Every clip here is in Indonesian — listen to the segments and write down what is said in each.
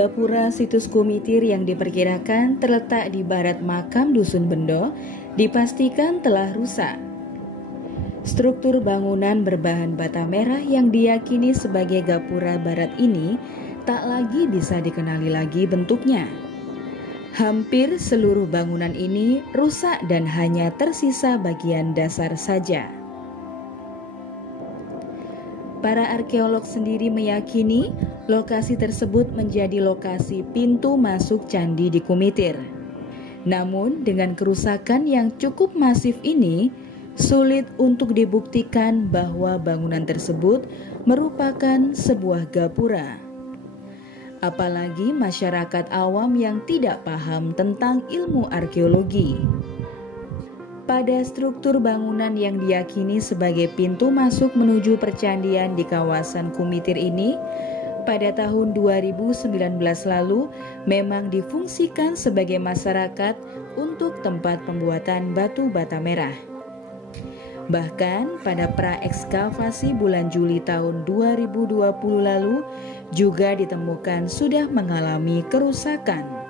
Gapura situs Kumitir yang diperkirakan terletak di barat makam Dusun Bendo dipastikan telah rusak. Struktur bangunan berbahan bata merah yang diyakini sebagai gapura barat ini tak lagi bisa dikenali lagi bentuknya. Hampir seluruh bangunan ini rusak dan hanya tersisa bagian dasar saja. Para arkeolog sendiri meyakini lokasi tersebut menjadi lokasi pintu masuk candi di Kumitir. Namun dengan kerusakan yang cukup masif ini, sulit untuk dibuktikan bahwa bangunan tersebut merupakan sebuah gapura. Apalagi masyarakat awam yang tidak paham tentang ilmu arkeologi. Pada struktur bangunan yang diyakini sebagai pintu masuk menuju percandian di kawasan Kumitir ini, pada tahun 2019 lalu memang difungsikan sebagai masyarakat untuk tempat pembuatan batu bata merah. Bahkan pada praekskavasi bulan Juli tahun 2020 lalu juga ditemukan sudah mengalami kerusakan.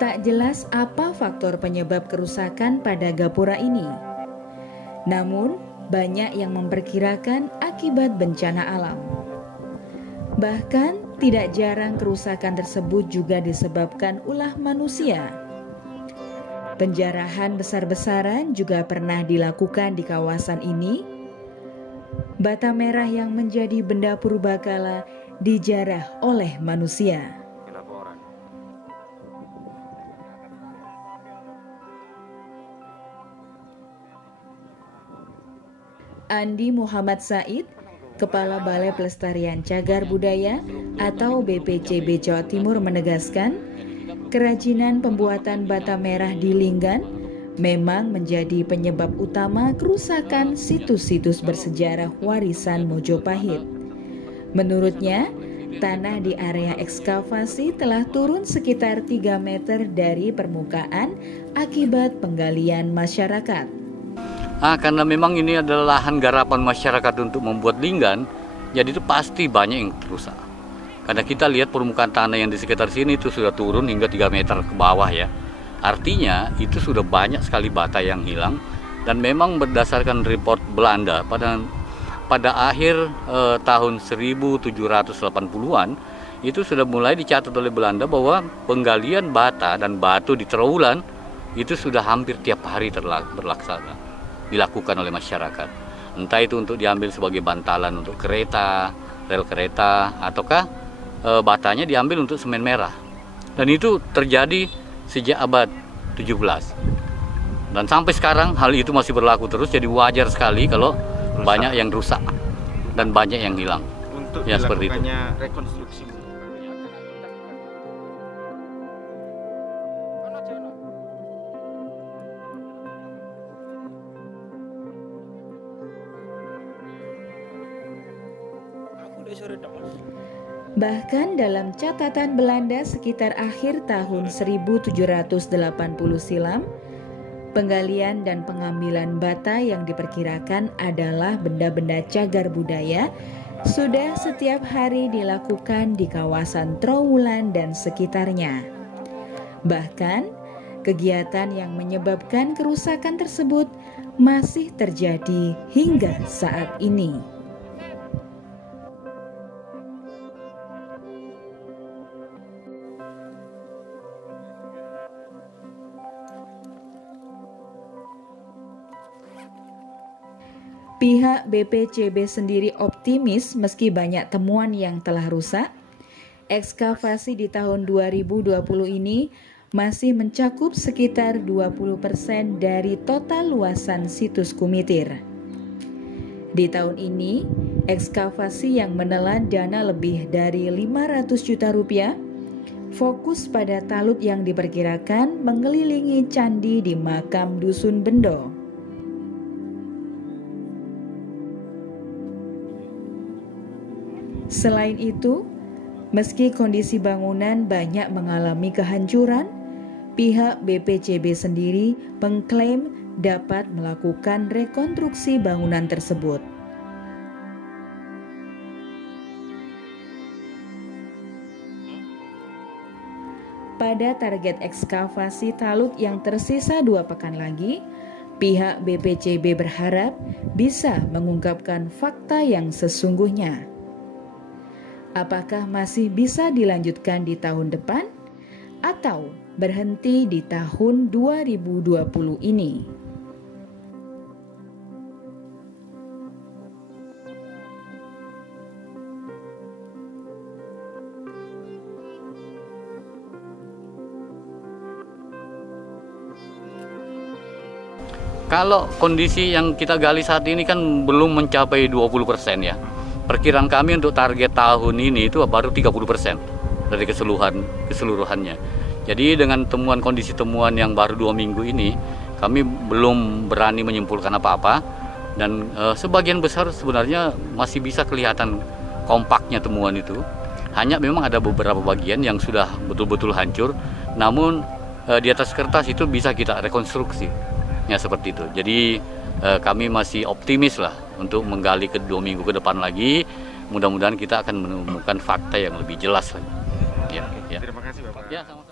Tak jelas apa faktor penyebab kerusakan pada gapura ini. Namun, banyak yang memperkirakan akibat bencana alam. Bahkan, tidak jarang kerusakan tersebut juga disebabkan ulah manusia. Penjarahan besar-besaran juga pernah dilakukan di kawasan ini. Bata merah yang menjadi benda purbakala dijarah oleh manusia. Andi Muhammad Said, Kepala Balai Pelestarian Cagar Budaya atau BPCB Jawa Timur menegaskan, kerajinan pembuatan bata merah di Linggan memang menjadi penyebab utama kerusakan situs-situs bersejarah warisan Mojopahit. Menurutnya, tanah di area ekskavasi telah turun sekitar 3 meter dari permukaan akibat penggalian masyarakat. Karena memang ini adalah lahan garapan masyarakat untuk membuat linggan, jadi itu pasti banyak yang rusak. Karena kita lihat permukaan tanah yang di sekitar sini itu sudah turun hingga 3 meter ke bawah ya. Artinya itu sudah banyak sekali bata yang hilang, dan memang berdasarkan report Belanda pada akhir tahun 1780-an itu sudah mulai dicatat oleh Belanda bahwa penggalian bata dan batu di Trawulan itu sudah hampir tiap hari dilakukan oleh masyarakat. Entah itu untuk diambil sebagai bantalan untuk kereta, rel kereta, ataukah batanya diambil untuk semen merah. Dan itu terjadi sejak abad 17. Dan sampai sekarang hal itu masih berlaku terus, jadi wajar sekali kalau banyak yang rusak dan banyak yang hilang. Untuk ya, seperti itu. Rekonstruksi. Bahkan dalam catatan Belanda sekitar akhir tahun 1780 silam, penggalian dan pengambilan bata yang diperkirakan adalah benda-benda cagar budaya sudah setiap hari dilakukan di kawasan Trawulan dan sekitarnya. Bahkan, kegiatan yang menyebabkan kerusakan tersebut masih terjadi hingga saat ini. Pihak BPCB sendiri optimis meski banyak temuan yang telah rusak, ekskavasi di tahun 2020 ini masih mencakup sekitar 20% dari total luasan situs Kumitir. Di tahun ini, ekskavasi yang menelan dana lebih dari 500 juta rupiah fokus pada talut yang diperkirakan mengelilingi candi di makam Dusun Bendo. Selain itu, meski kondisi bangunan banyak mengalami kehancuran, pihak BPCB sendiri mengklaim dapat melakukan rekonstruksi bangunan tersebut. Pada target ekskavasi talut yang tersisa 2 pekan lagi, pihak BPCB berharap bisa mengungkapkan fakta yang sesungguhnya. Apakah masih bisa dilanjutkan di tahun depan atau berhenti di tahun 2020 ini? Kalau kondisi yang kita gali saat ini kan belum mencapai 20% ya. Perkiraan kami untuk target tahun ini itu baru 30% dari keseluruhannya. Jadi dengan kondisi temuan yang baru 2 minggu ini, kami belum berani menyimpulkan apa-apa. Dan sebagian besar sebenarnya masih bisa kelihatan kompaknya temuan itu. Hanya memang ada beberapa bagian yang sudah betul-betul hancur, namun di atas kertas itu bisa kita rekonstruksi. Ya seperti itu. Jadi kami masih optimis lah untuk menggali ke 2 minggu ke depan lagi. Mudah-mudahan kita akan menemukan fakta yang lebih jelas lagi. Ya, ya. Terima kasih Bapak. Ya, sama-sama.